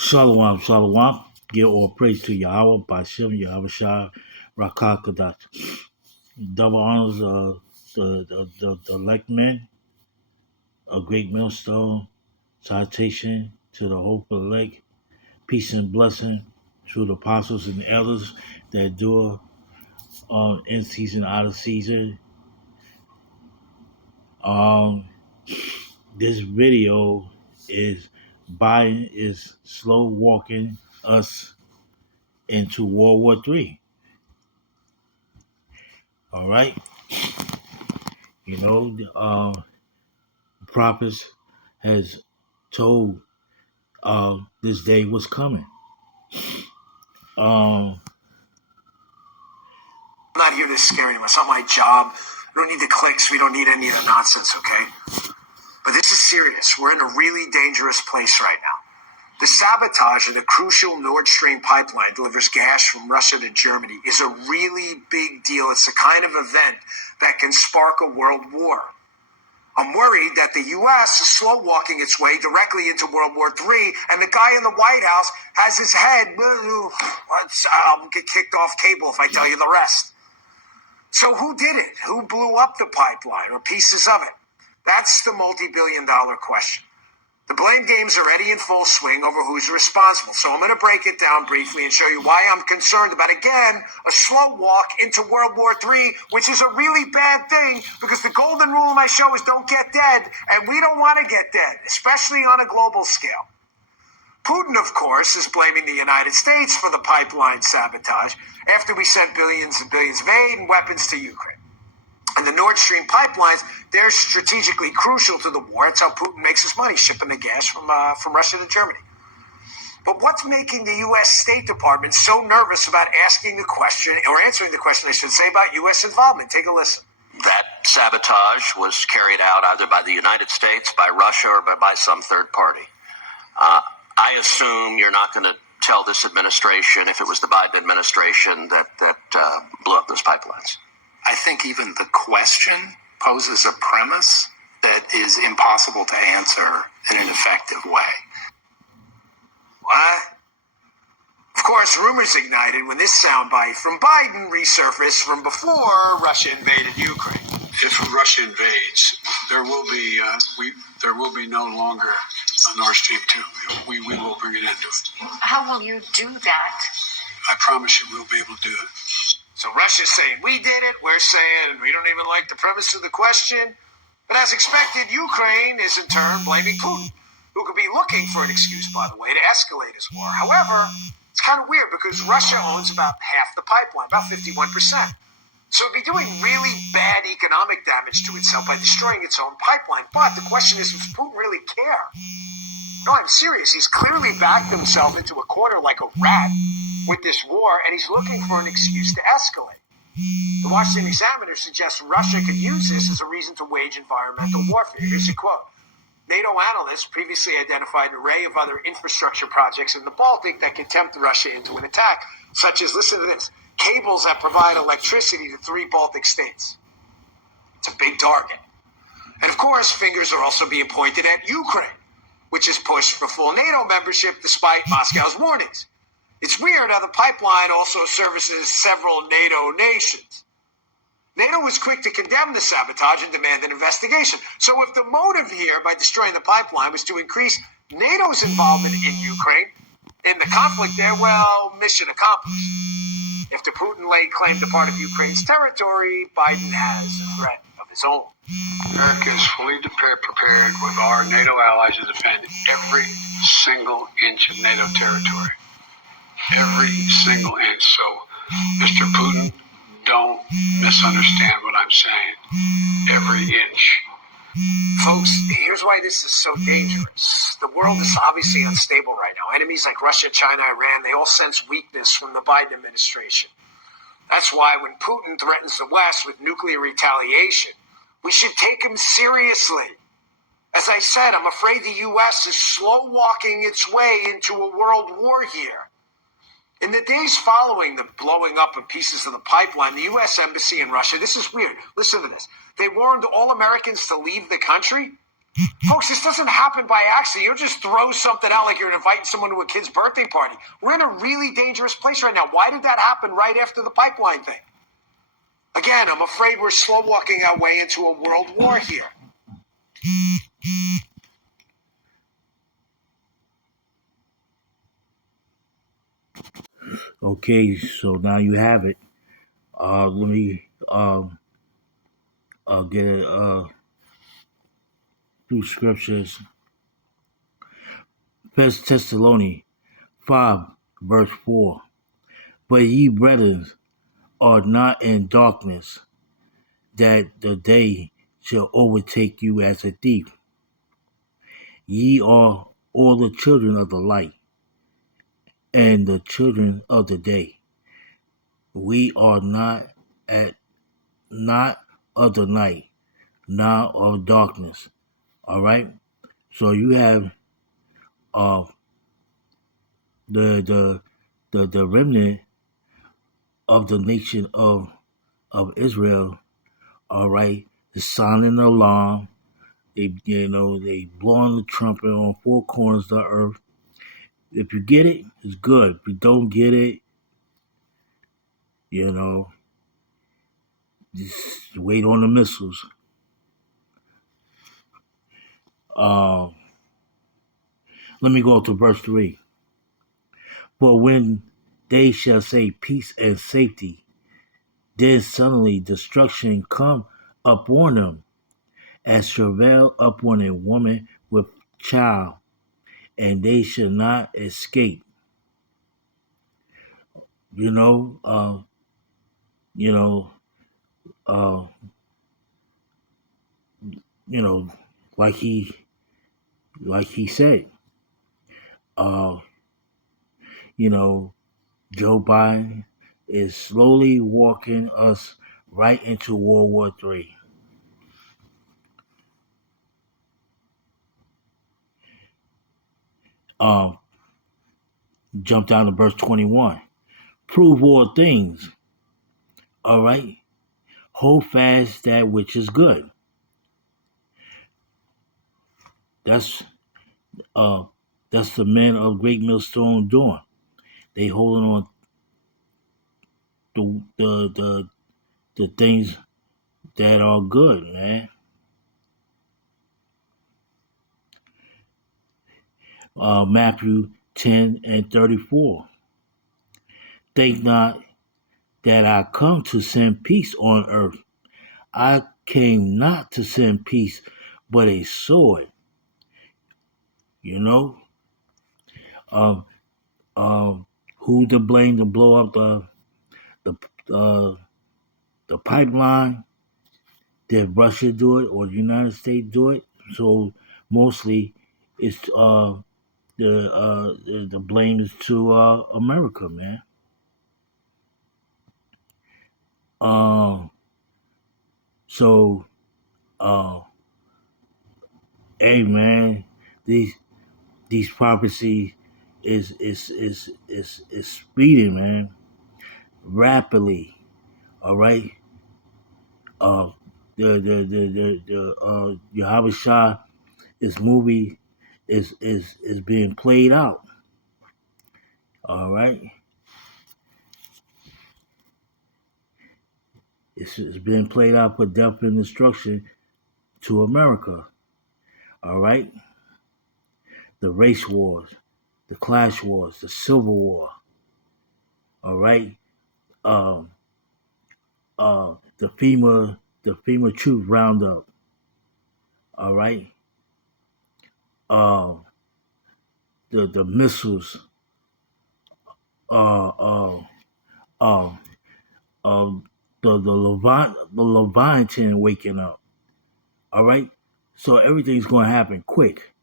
Shalom, shalom. Give all praise to Yahweh, Bashem, Yahweh Shah, Rakakadat. Double honors the elect men, a great millstone, citation to the hope of the elect, peace and blessing through the apostles and elders that do in season, out of season. Um, this video is Biden is slow walking us into World War III. All right. You know, prophets has told this day was coming. Um, I'm not here to scare anyone. It's not my job. We don't need the clicks. We don't need any of the nonsense, okay? But this is serious. We're in a really dangerous place right now. The sabotage of the crucial Nord Stream pipeline delivers gas from Russia to Germany is a really big deal. It's the kind of event that can spark a world war. I'm worried that the U.S. is slow walking its way directly into World War III, and the guy in the White House has his head. I'll get kicked off cable if I tell you the rest. So who did it? Who blew up the pipeline or pieces of it? That's the multi-billion-dollar question. The blame game's already in full swing over who's responsible. So I'm going to break it down briefly and show you why I'm concerned about, again, a slow walk into World War III, which is a really bad thing because the golden rule of my show is don't get dead, and we don't want to get dead, especially on a global scale. Putin, of course, is blaming the United States for the pipeline sabotage after we sent billions and billions of aid and weapons to Ukraine. And the Nord Stream pipelines, they're strategically crucial to the war. It's how Putin makes his money, shipping the gas from Russia to Germany. But what's making the U.S. State Department so nervous about asking the question, or answering the question, I should say, about U.S. involvement? Take a listen. That sabotage was carried out either by the United States, by Russia, or by some third party. I assume you're not going to tell this administration, if it was the Biden administration, that blew up those pipelines. I think even the question poses a premise that is impossible to answer in an effective way. What? Of course, rumors ignited when this soundbite from Biden resurfaced from before Russia invaded Ukraine. If Russia invades, there will be no longer a Nord Stream 2. We will bring it into it. How will you do that? I promise you we'll be able to do it. So Russia's saying we did it. We're saying we don't even like the premise of the question. But as expected, Ukraine is in turn blaming Putin, who could be looking for an excuse, by the way, to escalate his war. However, it's kind of weird because Russia owns about half the pipeline, about 51%. So it'd be doing really bad economic damage to itself by destroying its own pipeline. But the question is, does Putin really care? No, I'm serious. He's clearly backed himself into a corner like a rat with this war, and he's looking for an excuse to escalate. The Washington Examiner suggests Russia could use this as a reason to wage environmental warfare. Here's a quote. NATO analysts previously identified an array of other infrastructure projects in the Baltic that could tempt Russia into an attack, such as, listen to this, cables that provide electricity to 3 Baltic states. It's a big target. And of course, fingers are also being pointed at Ukraine, which has pushed for full NATO membership despite Moscow's warnings. It's weird how the pipeline also services several NATO nations. NATO was quick to condemn the sabotage and demand an investigation. So if the motive here by destroying the pipeline was to increase NATO's involvement in Ukraine, in the conflict there, well, mission accomplished. If the Putin-laid claim to part of Ukraine's territory, Biden has a threat of his own. America is fully prepared with our NATO allies to defend every single inch of NATO territory. Every single inch. So, Mr. Putin, don't misunderstand what I'm saying. Every inch. Folks, here's why this is so dangerous. The world is obviously unstable right now. Enemies like Russia, China, Iran, they all sense weakness from the Biden administration. That's why when Putin threatens the West with nuclear retaliation, we should take him seriously. As I said, I'm afraid the U.S. is slow walking its way into a world war here. In the days following the blowing up of pieces of the pipeline, the U.S. Embassy in Russia, this is weird, listen to this, they warned all Americans to leave the country. Folks, this doesn't happen by accident. You don't just throw something out like you're inviting someone to a kid's birthday party. We're in a really dangerous place right now. Why did that happen right after the pipeline thing? Again, I'm afraid we're slow walking our way into a world war here. Okay, so now you have it. Let me get it through scriptures. First Thessalonians 5, verse 4. But ye brethren are not in darkness, that the day shall overtake you as a thief. Ye are all the children of the light, and the children of the day. We are not of the night, not of darkness. All right. So you have the remnant of the nation of Israel. All right, the sounding the alarm. They they blowing the trumpet on four corners of the earth. If you get it, it's good. If you don't get it, just wait on the missiles. Let me go to verse 3. For when they shall say peace and safety, then suddenly destruction come upon them, as travail upon a woman with child, and they shall not escape. You know, uh, you know, uh, you know, like he said, uh, you know, Joe Biden is slowly walking us right into World War III. Jump down to verse 21. Prove all things. All right. Hold fast that which is good. That's the men of Great Millstone doing. They holding on the things that are good, man. Matthew 10 and 34. Think not that I come to send peace on earth. I came not to send peace, but a sword. You know, um, who to blame to blow up the pipeline? Did Russia do it or the United States do it? So mostly, it's the blame is to America, man. So, hey, man, these prophecies is speeding, man, rapidly. All right. Uh, the Yahweh Shah, this movie is being played out. All right. It's being played out for death and destruction to America. All right. The race wars, the clash wars, the civil war. All right. Um, the FEMA Truth Roundup. All right. Uh, the missiles. Uh, uh, uh, uh, the Leviathan waking up. All right. So everything's going to happen quick.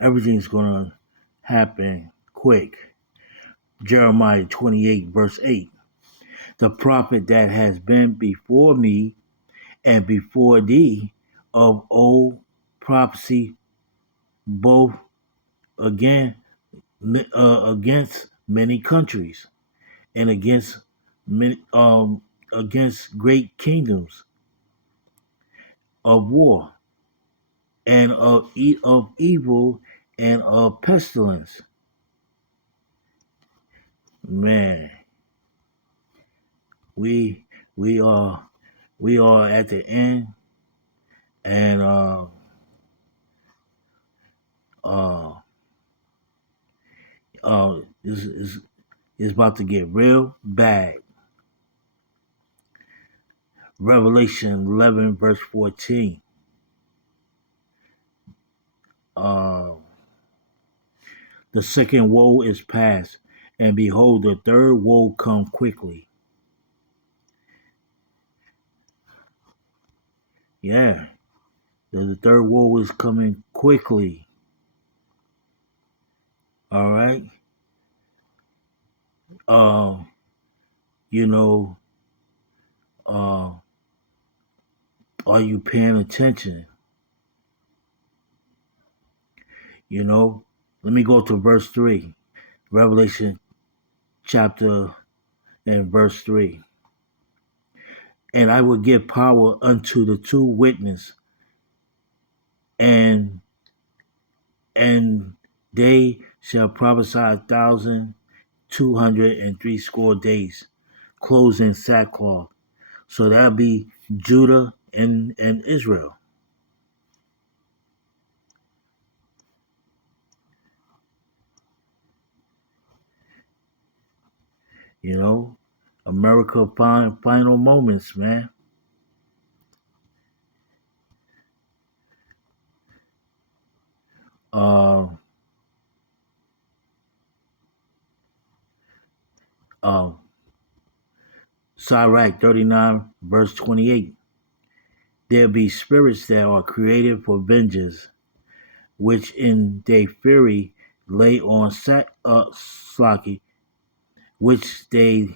Everything's going to happen quick. Jeremiah 28, verse 8. The prophet that has been before me and before thee of old prophecy, both against many countries. and against great kingdoms of war and of evil and of pestilence. Man, we we are at the end, and uh this is about to get real bad. Revelation 11 verse 14. The second woe is past, and behold, the third woe come quickly. Yeah, the third woe is coming quickly. All right. Uh, you know, uh, are you paying attention? You know, let me go to verse 3. Revelation chapter and verse 3. And I will give power unto the two witnesses, and they shall prophesy 1,260 days, clothed in sackcloth. So that'll be Judah and Israel. You know, America final moments, man. Uh, uh, Sirach 39 verse 28. There be spirits that are created for vengeance, which in their fury lay on Slaki, which they